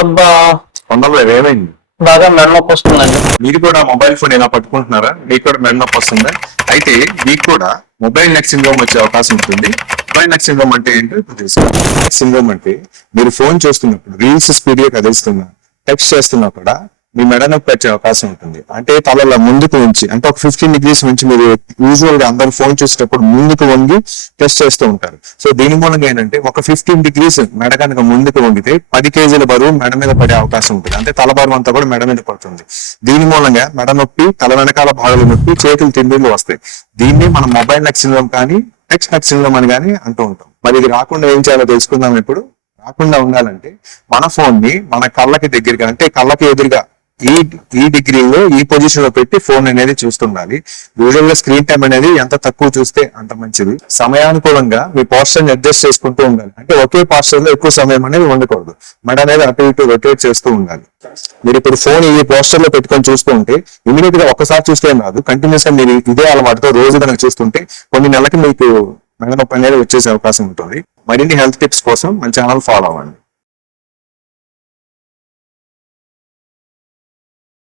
అబ్బా తొందరలో ఏమైంది? బాగా మెడనొప్పి వస్తుందండి. మీరు కూడా మొబైల్ ఫోన్ ఇలా పట్టుకుంటున్నారా? మీకు కూడా మెడ నొప్పి వస్తుందా? అయితే మీకు కూడా మొబైల్ నెక్ సిండ్రోమ్ వచ్చే అవకాశం ఉంటుంది. మొబైల్ నెక్ సిండ్రోమ్ అంటే ఏంటో ఇప్పుడు తెలుసుకోండి. నెక్ సిండ్రోమ్ అంటే మీరు ఫోన్ చూస్తున్నప్పుడు రీల్స్ స్పీడ్ గా కదిలిస్తున్నా, టెక్స్ట్ చేస్తున్నా కూడా మీ మెడ నొప్పి వచ్చే అవకాశం ఉంటుంది. అంటే తల ముందుకు ఉంచి, అంటే ఒక 15 degrees నుంచి మీరు యూజువల్ గా అందరు ఫోన్ చూసేటప్పుడు ముందుకు వంగి టెస్ట్ చేస్తూ ఉంటారు. సో దీని మూలంగా ఏంటంటే ఒక 15 degrees మెడ కనుక ముందుకు వంగితే 10 kg బరువు మెడ మీద పడే అవకాశం ఉంటుంది. అంటే తల బరువు అంతా కూడా మెడ మీద పడుతుంది. దీని మూలంగా మెడ నొప్పి, తల వెనకాల భాగాలు నొప్పి, చేతులు తిండిలు వస్తాయి. దీన్ని మనం మొబైల్ నెక్ సిండ్రోమ్ కానీ టెక్స్ట్ నెక్ సిండ్రోమ్ అని కానీ అంటూ ఉంటాం. మరి ఇది రాకుండా ఏం చేయాలో తెలుసుకుందాం. ఇప్పుడు రాకుండా ఉండాలంటే మన ఫోన్ ని మన కళ్ళకి దగ్గరగా, అంటే కళ్ళకి ఎదురుగా ఈ డిగ్రీలో ఈ పొజిషన్ లో పెట్టి ఫోన్ అనేది చూస్తుండాలి. యూజువల్ గా స్క్రీన్ టైం అనేది ఎంత తక్కువ చూస్తే అంత మంచిది. సమయానుకూలంగా మీ పోస్టర్ అడ్జస్ట్ చేసుకుంటూ ఉండాలి. అంటే ఒకే పోస్టర్ లో ఎక్కువ సమయం అనేది ఉండకూడదు. మెడ అనేది అటు ఇటు రొటేట్ చేస్తూ ఉండాలి. మీరు ఇప్పుడు ఫోన్ ఈ పోస్టర్ లో పెట్టుకొని చూస్తూ ఉంటే ఇమీడియట్ గా ఒక్కసారి చూస్తే ఏం రాదు. కంటిన్యూస్ గా మీరు ఇదే అలవాటుతో రోజు కనుక చూస్తుంటే కొన్ని నెలలకి మీకు మెడ నొప్పి అనేది వచ్చేసే అవకాశం ఉంటుంది. మరిన్ని హెల్త్ టిప్స్ కోసం మన ఛానల్ ఫాలో అవ్వండి.